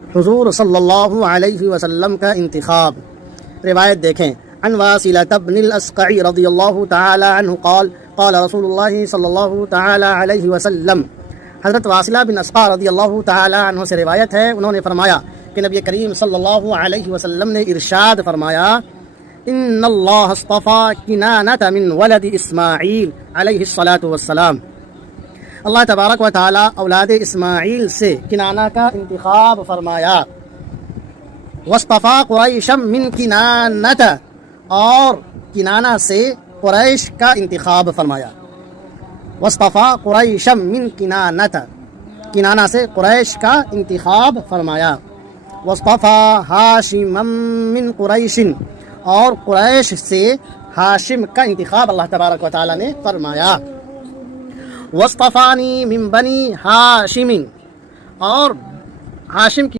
حضور صلی اللہ علیہ وسلم کا انتخاب۔ روایت دیکھیں، عن واصلة بن الأسقع رضی اللہ تعالی عنہ قال قال رسول اللہ صلی اللہ تعالی علیہ وسلم۔ حضرت واصلہ بن اسقع رضی اللہ تعالی عنہ سے روایت ہے، انہوں نے فرمایا کہ نبی کریم صلی اللہ علیہ وسلم نے ارشاد فرمایا، ان اللہ اصطفى کنانة من ولد اسماعیل علیہ الصلاۃ والسلام۔ اللہ تبارک و تعالی اولاد اسماعیل سے کنانہ کا انتخاب فرمایا۔ واصطفى قریشا من کنانة، اور کنانہ سے قریش کا انتخاب فرمایا۔ واصطفى قریشا من کنانة، کنانہ سے قریش کا انتخاب فرمایا۔ واصطفى ہاشما من قریش، اور قریش سے ہاشم کا انتخاب اللہ تبارک و تعالی نے فرمایا۔ واصطفانی من بنی ہاشم، اور ہاشم کی